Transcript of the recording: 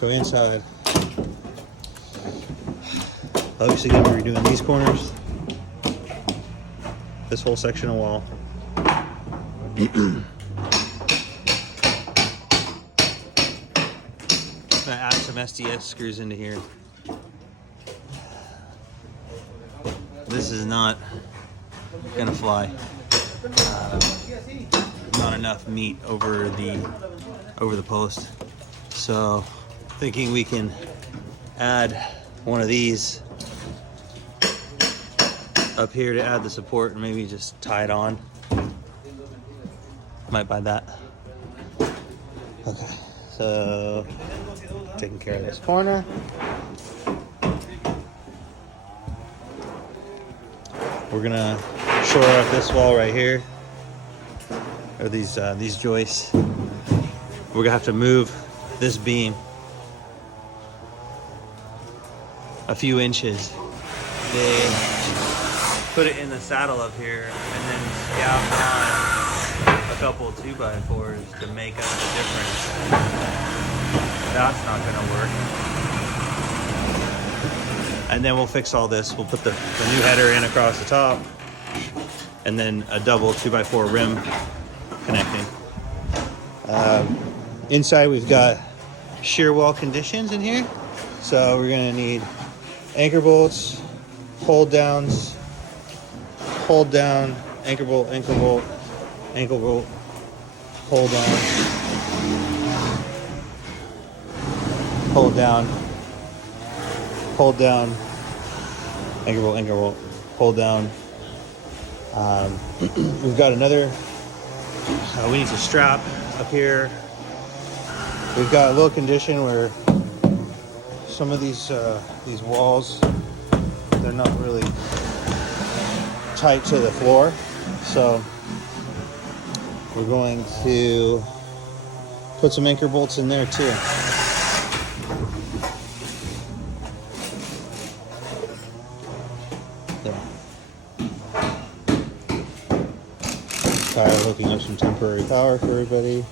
So inside, obviously gonna be redoing these corners, this whole section of wall. I'm gonna add some SDS screws into here. This is not gonna fly. Not enough meat over the post. So thinking we can add one of these up here to add the support and maybe just tie it on. Might buy that. Okay, so taking care of this corner. We're gonna shore up this wall right here, or these joists. We're gonna have to move this beam a few inches. They put it in the saddle up here and then scalp on a couple 2x4s to make up the difference. That's not gonna work. And then we'll fix all this. We'll put the new header in across the top and then a double 2x4 rim connecting. Inside we've got shear wall conditions in here. So we're gonna need anchor bolts, hold downs, hold down, anchor bolt, ankle bolt, hold down, hold down, hold down, anchor bolt, hold down. We've got another, we need to strap up here. We've got a little condition where some of these walls, they're not really tight to the floor. So we're going to put some anchor bolts in there too. Tire hooking up some temporary power for everybody.